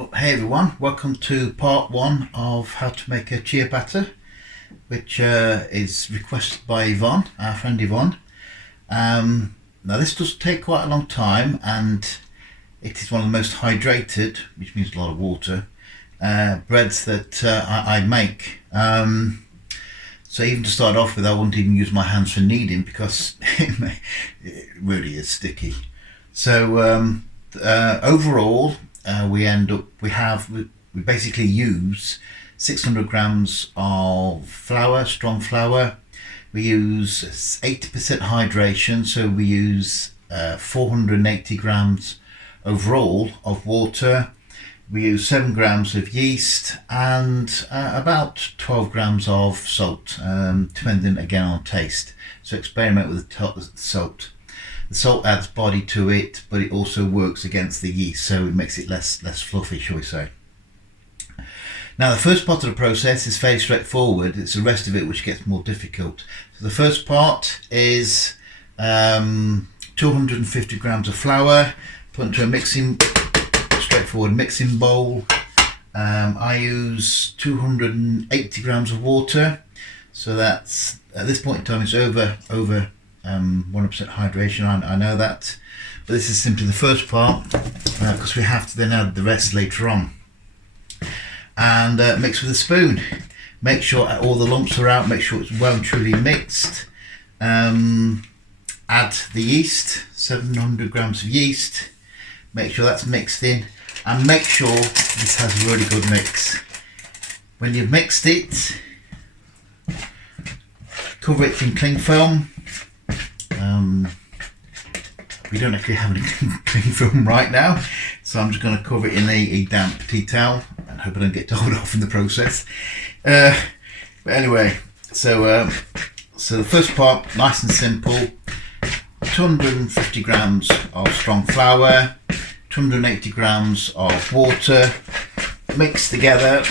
Oh, hey everyone, welcome to part one of how to make a ciabatta, which is requested by Yvonne, our friend Yvonne. Now this does take quite a long time, and it is one of the most hydrated, which means a lot of water, breads that I make. So even to start off with, I wouldn't even use my hands for kneading because it really is sticky. So overall, we basically use 600 grams of flour, strong flour. We use 80% hydration, so we use 480 grams overall of water. We use 7 grams of yeast and about 12 grams of salt, depending again on taste. So experiment with the salt. The salt adds body to it, but it also works against the yeast, so it makes it less fluffy, shall we say. Now the first part of the process is fairly straightforward. It's the rest of it which gets more difficult. So the first part is 250 grams of flour, put into a straightforward mixing bowl. I use 280 grams of water, so that's, at this point in time, it's over 100% hydration. I know that, but this is simply the first part because we have to then add the rest later on. And mix with a spoon. Make sure all the lumps are out. Make sure it's well and truly mixed. Add the yeast, 700 grams of yeast. Make sure that's mixed in, and make sure this has a really good mix. When you've mixed it, cover it in cling film. We don't actually have any cling film right now, so I'm just going to cover it in a damp tea towel and hope I don't get told off in the process. But anyway, so the first part, nice and simple. 250 grams of strong flour, 280 grams of water, mixed together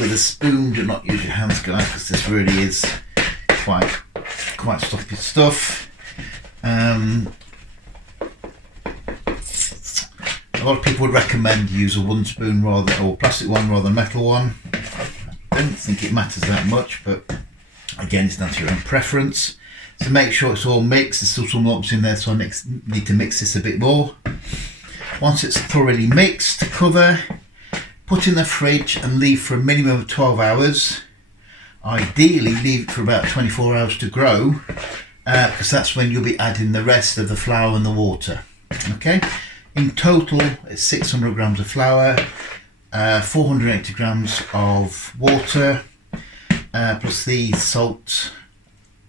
with a spoon. Do not use your hands, guys, because this really is quite sloppy stuff. A lot of people would recommend you use a wooden spoon or plastic one rather than a metal one. I don't think it matters that much, but again, it's down to your own preference. So make sure it's all mixed. There's still some lumps in there, so I need to mix this a bit more. Once it's thoroughly mixed, cover, put in the fridge and leave for a minimum of 12 hours. Ideally, leave it for about 24 hours to grow, because that's when you'll be adding the rest of the flour and the water. Okay, in total it's 600 grams of flour, 480 grams of water, plus the salt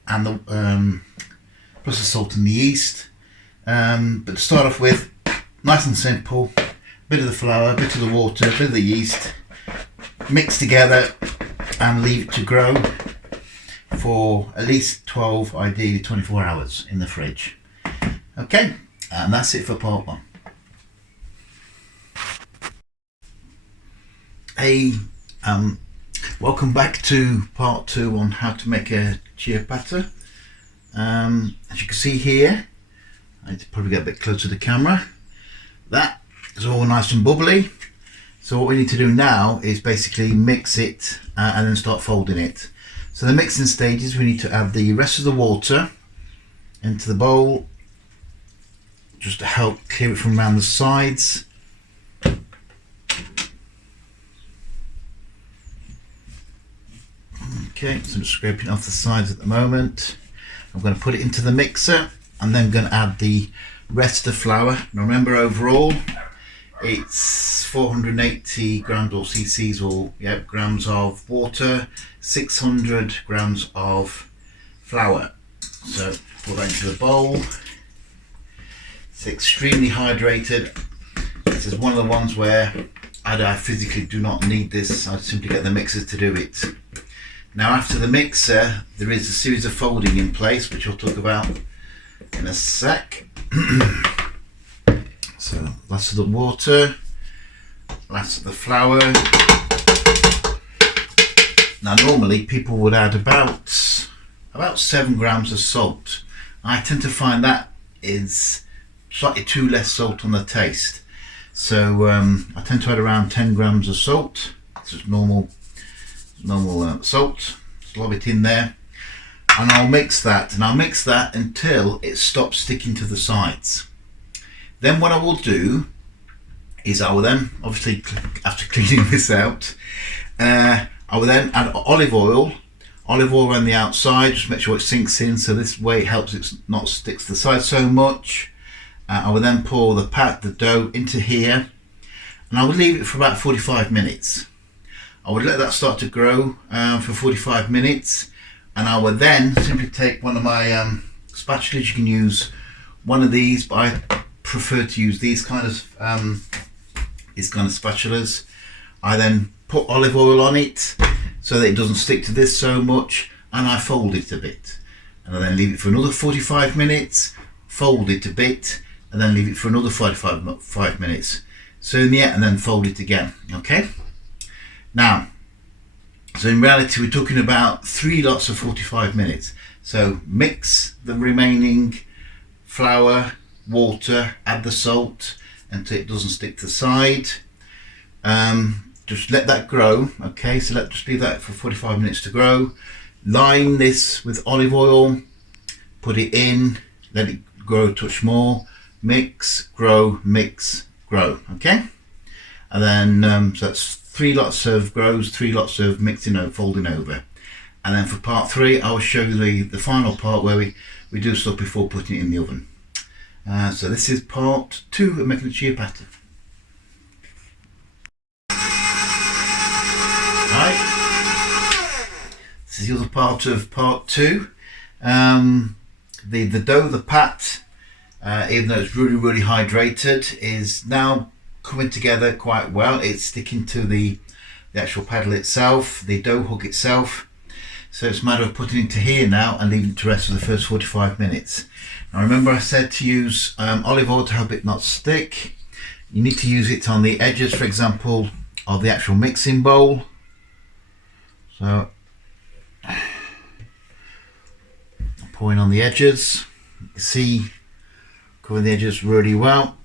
and the yeast. But to start off with, nice and simple, a bit of the flour, a bit of the water, a bit of the yeast, mix together and leave it to grow for at least 12, ideally 24 hours in the fridge. Okay, and that's it for part one. Hey, welcome back to part two on how to make a ciabatta. As you can see here, I need to probably get a bit closer to the camera. That is all nice and bubbly. So what we need to do now is basically mix it and then start folding it. So the mixing stages, we need to add the rest of the water into the bowl just to help clear it from around the sides. Okay, so I'm just scraping off the sides at the moment. I'm going to put it into the mixer and then I'm going to add the rest of the flour. Now remember, overall it's 480 grams or cc's or grams of water, 600 grams of flour. So put that into the bowl. It's extremely hydrated. This is one of the ones where I physically do not need this. I simply get the mixer to do it. Now after the mixer, there is a series of folding in place, which I'll talk about in a sec. So lots of the water, lots of the flour. Now normally people would add about 7 grams of salt. I tend to find that is slightly too less salt on the taste. So I tend to add around 10 grams of salt. This is normal salt. Just lob it in there, and I'll mix that, until it stops sticking to the sides. Then what I will do is I will then, obviously after cleaning this out, I will then add olive oil around the outside, just make sure it sinks in, so this way it helps it not stick to the side so much. I will then pour the dough into here, and I will leave it for about 45 minutes. I would let that start to grow for 45 minutes, and I will then simply take one of my spatulas. You can use one of these, but I prefer to use these kind of spatulas. I then put olive oil on it so that it doesn't stick to this so much, and I fold it a bit, and I then leave it for another 45 minutes, fold it a bit, and then leave it for another 45 minutes. So in the end, and then fold it again. Okay. Now, so in reality, we're talking about 3 lots of 45 minutes. So mix the remaining flour, water, add the salt until it doesn't stick to the side. Just let that grow. Okay, so let's just leave that for 45 minutes to grow. Line this with olive oil, put it in, let it grow a touch more, mix, grow, okay? And then, so that's 3 lots of grows, 3 lots of mixing over, folding over. And then for part 3, I will show you the final part where we do stuff before putting it in the oven. So this is part 2 of making the ciabatta. Right, this is the other part of part 2. The dough, the pate, even though it's really hydrated, is now coming together quite well. It's sticking to the actual paddle itself, the dough hook itself. So it's a matter of putting it into here now and leaving it to rest for the first 45 minutes. Now remember, I said to use olive oil to help it not stick. You need to use it on the edges, for example, of the actual mixing bowl. So pouring on the edges, you can see, covering the edges really well.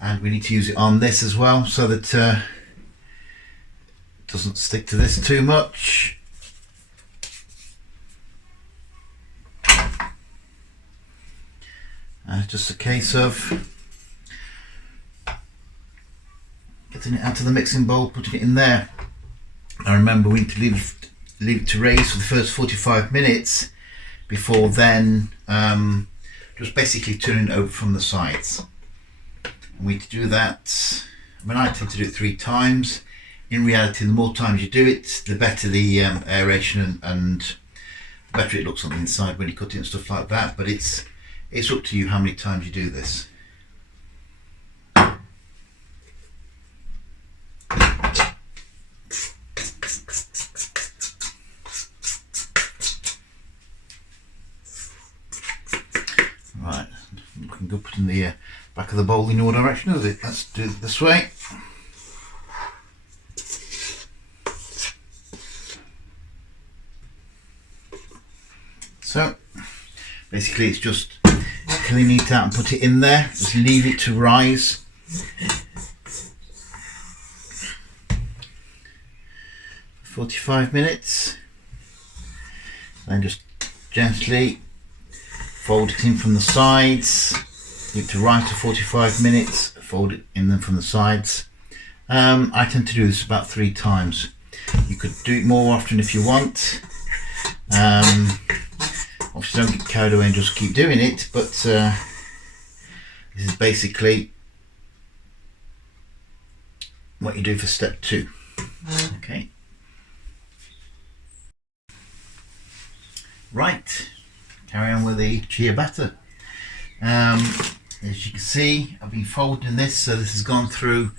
And we need to use it on this as well, so that it doesn't stick to this too much. Just a case of getting it out of the mixing bowl, putting it in there. Now remember, we need to leave it to raise for the first 45 minutes before then just basically turning it over from the sides. And we need to do that, I mean, I tend to do it 3 times. In reality, the more times you do it, the better the aeration and the better it looks on the inside when you cut it and stuff like that. But it's up to you how many times you do this. Right, looking good. Putting the back of the bowl in your direction, is it? Let's do it this way. So basically it's just clean it out and put it in there. Just leave it to rise. For 45 minutes. Then just gently fold it in from the sides. Leave it to rise for 45 minutes. Fold it in them from the sides. I tend to do this about 3 times. You could do it more often if you want. Obviously don't get carried away and just keep doing it, but this is basically what you do for step 2. Okay. Right, carry on with the ciabatta. As you can see, I've been folding this, so this has gone through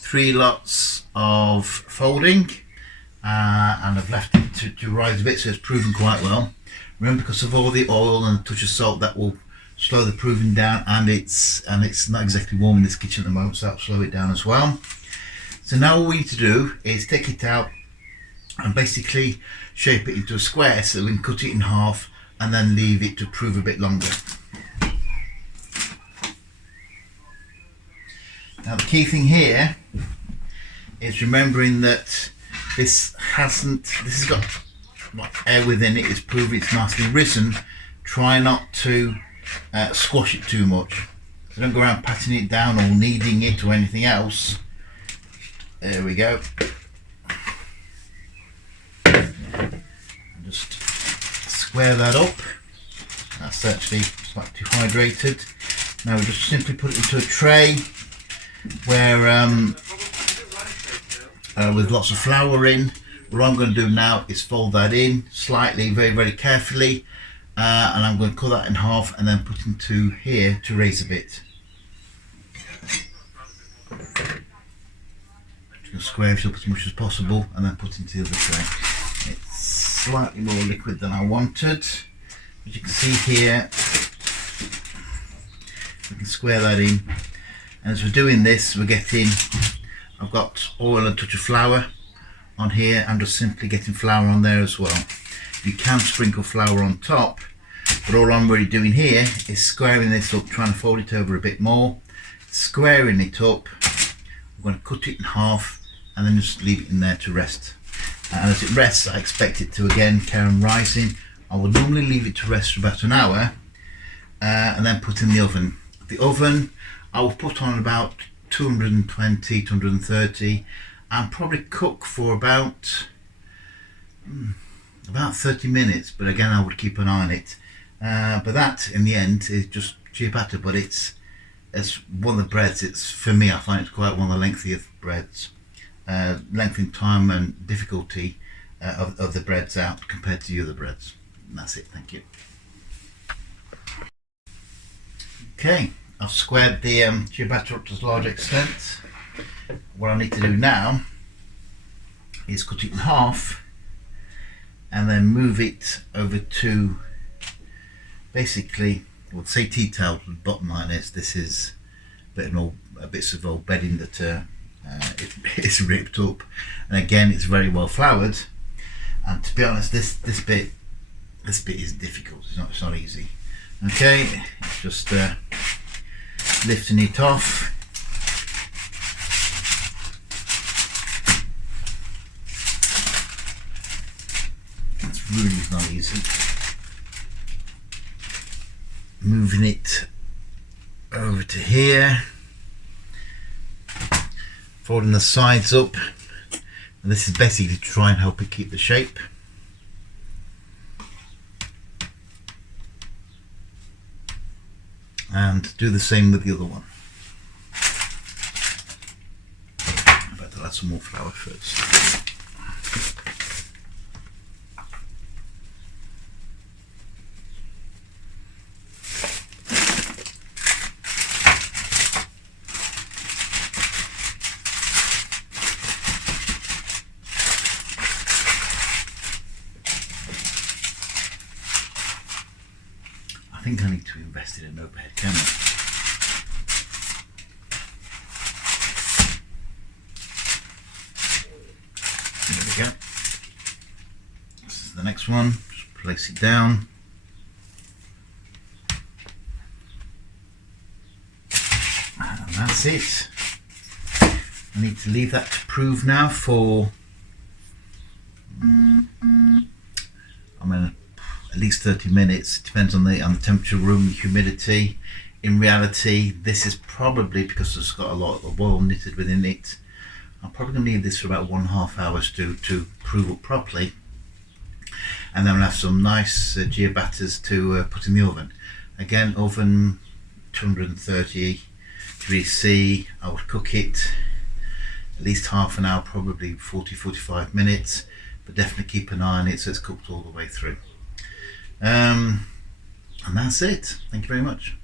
3 lots of folding, and I've left it to rise a bit, so it's proven quite well. Remember, because of all the oil and a touch of salt, that will slow the proving down, and it's not exactly warm in this kitchen at the moment, so that'll slow it down as well. So now all we need to do is take it out and basically shape it into a square, so we can cut it in half and then leave it to prove a bit longer. Now the key thing here is remembering that this has got air within it. It's proven it's nicely risen. Try not to squash it too much. So don't go around patting it down or kneading it or anything else. There we go. Just square that up. That's actually slightly dehydrated. Now we just simply put it into a tray where with lots of flour in. What I'm going to do now is fold that in slightly, very, very carefully, and I'm going to cut that in half and then put into here to raise a bit. Just square it up as much as possible and then put into the other tray. It's slightly more liquid than I wanted. As you can see here, we can square that in, and as we're doing this, we're getting, I've got oil and a touch of flour on here. I'm just simply getting flour on there as well. You can sprinkle flour on top, but all I'm really doing here is squaring this up, trying to fold it over a bit more, squaring it up. I'm going to cut it in half and then just leave it in there to rest. And as it rests, I expect it to again carry on rising. I will normally leave it to rest for about an hour and then put in the oven. The oven I will put on about 220, 230 and probably cook for about 30 minutes, but again I would keep an eye on it. But that in the end is just ciabatta, but it's one of the breads, it's, for me, I find it's quite one of the lengthier breads. Length in time and difficulty of the breads out compared to the other breads. And that's it, thank you. Okay, I've squared the ciabatta up to a large extent. What I need to do now is cut it in half and then move it over to basically, I would say tea towels with bottom like this. This is bits of old bedding that it's ripped up, and again it's very well floured, and to be honest this bit is difficult. It's not easy. Okay, it's just lifting it off. It's really not easy. Moving it over to here, folding the sides up, and this is basically to try and help it keep the shape. And do the same with the other one. I better add some more flour first. I think I need to invest in an overhead camera. There we go. This is the next one. Just place it down. And that's it. I need to leave that to prove now for at least 30 minutes. It depends on the temperature of the room, the humidity. In reality, this is probably, because it's got a lot of oil knitted within it, I'm probably going to need this for about 1.5 hours to prove up properly, and then we'll have some nice ciabattas to put in the oven. Again, oven 230 degrees C. I would cook it at least half an hour, probably 40-45 minutes, but definitely keep an eye on it so it's cooked all the way through. And that's it. Thank you very much.